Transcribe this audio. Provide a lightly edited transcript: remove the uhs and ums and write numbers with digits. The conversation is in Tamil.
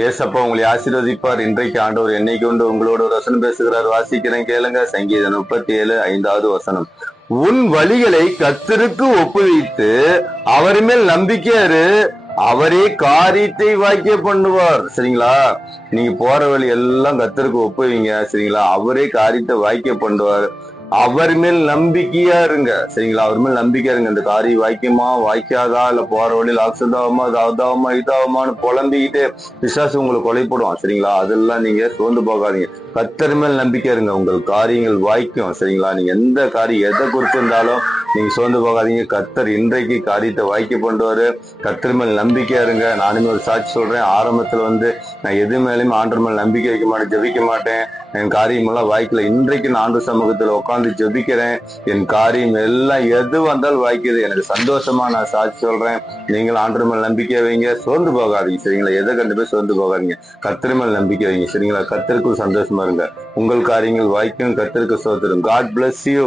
ஏசப்பா உங்களை ஆசீர்வதிப்பார். இன்றைக்கு ஆண்டவர் என்னை கொண்டு உங்களோட ஒரு வசனம் பேசுகிறார். வாசிக்கிறேன் கேளுங்க. சங்கீதம் 37 5வது வசனம். உன் வழிகளை கர்த்தருக்கு ஒப்புவித்து அவர் மேல் நம்பிக்கையாரு, அவரே காரியத்தை வாக்கிய பண்ணுவார். சரிங்களா? நீங்க போற வழி எல்லாம் கர்த்தருக்கு ஒப்புவீங்க. சரிங்களா? அவரே காரியத்தை வாக்கிய பண்ணுவார். அவர் மேல் நம்பிக்கையா இருங்க. சரிங்களா? அவர் மேல் நம்பிக்கையா இருங்க. இந்த காரியம் வாய்க்குமா வாய்க்காதா, இல்ல போற வழியில் ஆக்சிதாகுமா அதாகுமா இதாகுமான்னு புலம்பிக்கிட்டு பிசாசு உங்களை கொலைப்படுவான். சரிங்களா? அதெல்லாம் நீங்க சோர்ந்து போகாதீங்க. கர்த்தர் மேல் நம்பிக்கை இருங்க. உங்கள் காரியங்கள் வாய்க்கும். சரிங்களா? நீங்க எந்த காரியம் எதை குறிச்சிருந்தாலும் நீங்க சோர்ந்து போகாதீங்க. கர்த்தர் இன்றைக்கு காரியத்தை வாய்க்க பண்ணுவாரு. கர்த்தர் மேல் நம்பிக்கையா இருங்க. நானுமே ஒரு சாட்சி சொல்றேன். ஆரம்பத்துல நான் எது மேலேயும் ஆண்டர் மேல் நம்பிக்கை வைக்க மாட்டேன், ஜெபிக்க மாட்டேன். என் காரியம் எல்லாம் வாய்க்கல. இன்றைக்கு நான் ஆண்டு சமூகத்துல உட்காந்து ஜெபிக்கிறேன். என் காரியம் எல்லாம் எது வந்தாலும் வாய்க்குது. எனக்கு சந்தோஷமா நான் சாட்சி சொல்றேன். நீங்கள் ஆண்டர் மேல் நம்பிக்கை வைங்க. சோர்ந்து போகாதீங்க. சரிங்களா? எதை கண்டு போய் சோர்ந்து போகாதீங்க. கர்த்தர் மேல் நம்பிக்கை வைங்க. சரிங்களா? கர்த்தருக்கு சந்தோஷமா இருங்க. உங்கள் காரியங்கள் வாய்க்கும். கர்த்தருக்கு சோத்திரும். God bless you.